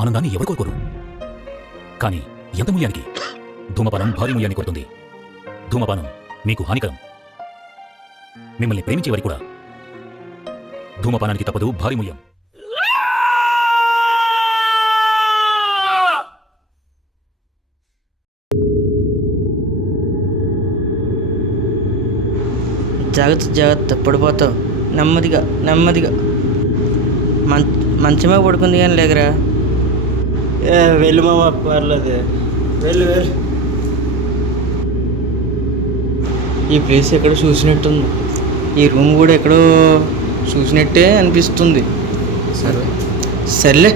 ఆనందాన్ని ఎవరు కోరుకోరు, కానీ ఎంత మూల్యానికి? ధూమపానం భారీ మూల్యాన్ని కోరుతుంది. ధూమపానం మీకు హానికరం. మిమ్మల్ని ప్రేమించేవారి కూడా ధూమపానానికి తప్పదు భారీ మూల్యం. జాగ్రత్త జాగ్రత్త, పడిపోతావు. నెమ్మదిగా నెమ్మదిగా. మంచమే పడుకుంది కానీ లేకరా. వెళ్ళు మామ, పర్లేదు, వెళ్ళు వెళ్ళు. ఈ ప్లేస్ ఎక్కడో చూసినట్టుంది. ఈ రూమ్ కూడా ఎక్కడో చూసినట్టే అనిపిస్తుంది. సరే సర్లే